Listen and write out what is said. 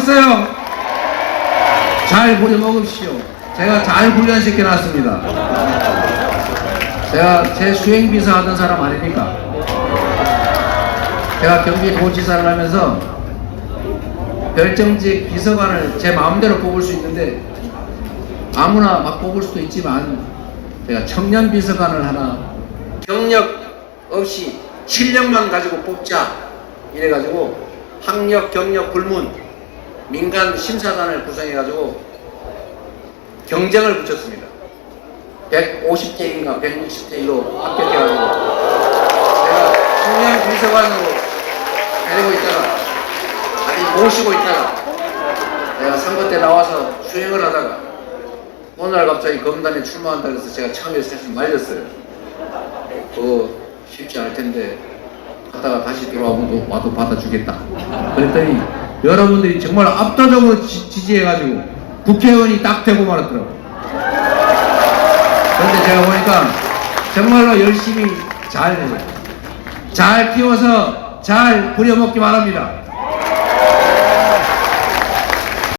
있어요? 잘 부려 먹읍시오. 제가 잘 훈련시켜 놨습니다. 제가 제 수행비서 하던 사람 아닙니까? 제가 경기도지사를 하면서 별정직 비서관을 제 마음대로 뽑을 수 있는데 아무나 막 뽑을 수도 있지만 제가 청년 비서관을 하나 경력 없이 실력만 가지고 뽑자 이래가지고 학력 경력 불문 민간 심사단을 구성해가지고 경쟁을 붙였습니다. 150대인가 160대로 합격해가지고 제가 청년 비서관으로 데리고 있다가 아니 모시고 있다가 내가 선거 때 나와서 수행을 하다가 어느 날 갑자기 검단에 출마한다 그래서 제가 처음에 사실 말렸어요. 그거 쉽지 않을 텐데 하다가 다시 또 와도 받아주겠다. 그랬더니 여러분들이 정말 압도적으로 지, 지지해가지고 국회의원이 딱 되고 말았더라고요. 그런데 제가 보니까 정말로 열심히 잘, 잘 키워서 잘 부려먹기 바랍니다.